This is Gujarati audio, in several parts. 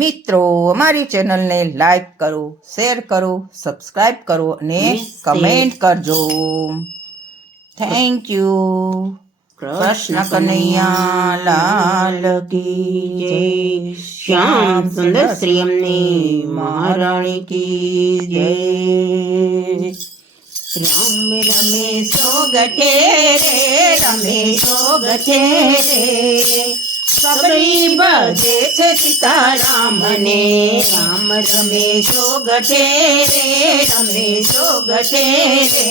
મિત્રો અમારી ચેનલને લાઈક કરો, શેર કરો, સબસ્ક્રાઇબ કરો અને કમેન્ટ કરજો. Thank you. કૃષ્ણ કનૈયા લાલ કી જય. શ્યામ સુંદર શ્રી અમને મહારાણી કી જય. રામ રમેશો ગઠે રે, રમેશો ગઠે રે, સબરી ભજે છે સીતારામને. રામ રમેશો ગઠે રે, રમેશો ગઠે રે,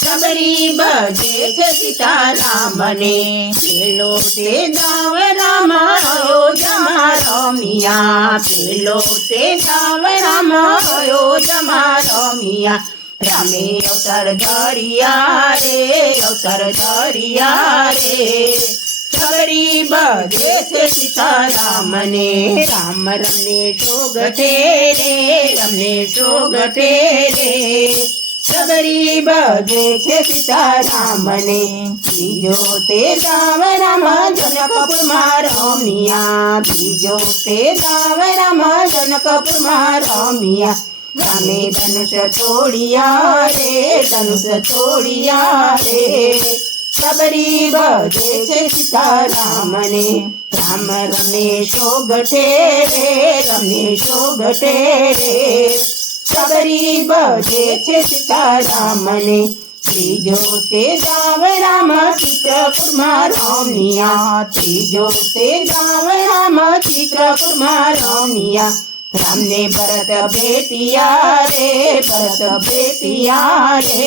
સબરી ભજે છે સીતારામને. પેલો તે ગાવ રામ અયોધ્યામાં રમ્યા, પેલો તે ગાવ રામ અયોધ્યામાં રમ્યા. રામે અવતાર ધરિયા રે, અવતાર ધરિયા રે, સબરી ભજે છે સીતારામને. રામ રમેશો ગઠે રે, રમેશો ગઠે રે, સબરી ભજે છે સીતારામને. બીજો તે ગાવ રામ જનકપુરમાં રમ્યા, બીજો તે ગાવ રામ જનકપુરમાં રમ્યા. રામે ધનુષ તોડિયા રે, ધનુષ તોડિયા રે, સબરી ભજે છે સીતારામને. રામ રમેશો ગઠે રે, રમેશો ગઠે રે, સબરી ભજે છે સીતારામને. ત્રીજો તે ગાવ રામ ચિત્રકૂટમાં રમ્યા, ત્રીજો તે ગાવ રામ ચિત્રકૂટમાં રમ્યા. રામને ભરત ભેટિયા રે, ભરત ભેટિયા રે,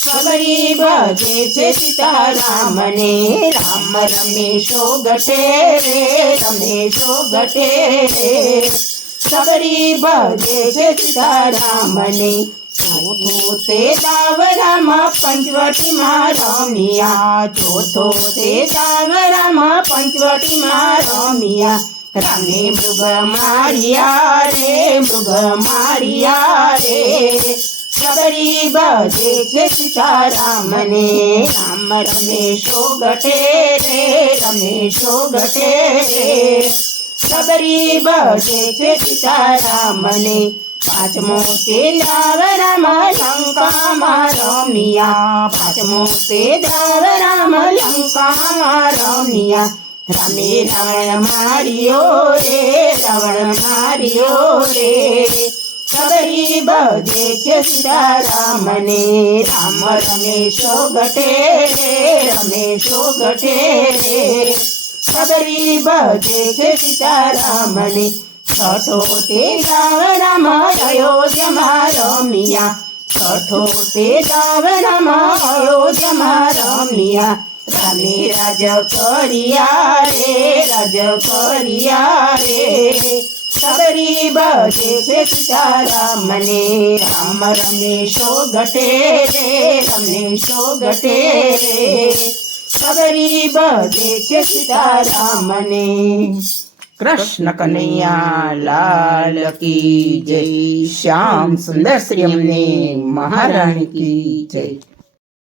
સબરી ભજે છે સીતારામને. રામ રમેશો ગઠે રે, રમેશો ગઠે રે, સબરી ભજે છે સીતારામને. ચોથો તે ગાવ રામ પંચવટીમાં રમ્યા, ચોથો તે ગાવ રામ પંચવટીમાં રમ્યા. રામે મૃગ માર્યા રે, મૃગ માર્યા રે, સબરી ભજે છે સીતારામને. રામ રમેશો ગઠે રે, રમેશો ગઠે રે, સબરી ભજે છે સીતારામને. પાંચમો તે ગાવ રામ લંકામાં રમ્યા, પાંચમો તે ગાવ રામ લંકામાં રમ્યા. રામે રાવણ માર્યો રે, રાવણ માર્યો રે, સબરી ભજે છે સીતારામને. રામ રમેશો ગઠે રે, રમેશો ગઠે રે, સબરી ભજે છે સીતારામને. છઠો તે ગાવ રામ અયોધ્યામાં રમ્યા, છઠો તે ગાવ રામ અયોધ્યામાં રમ્યા. રામે રાજ કર્યા રે, રાજ કર્યા રે, સબરી ભજે છે સીતારામને. રામ રમેશો ગઠે રે, રમેશો ગઠે રે, સબરી ભજે છે સીતારામને. કૃષ્ણ કનૈયા લાલ કી જય. શ્યામ સુંદર શ્રી અમને મહારાણી કી જય.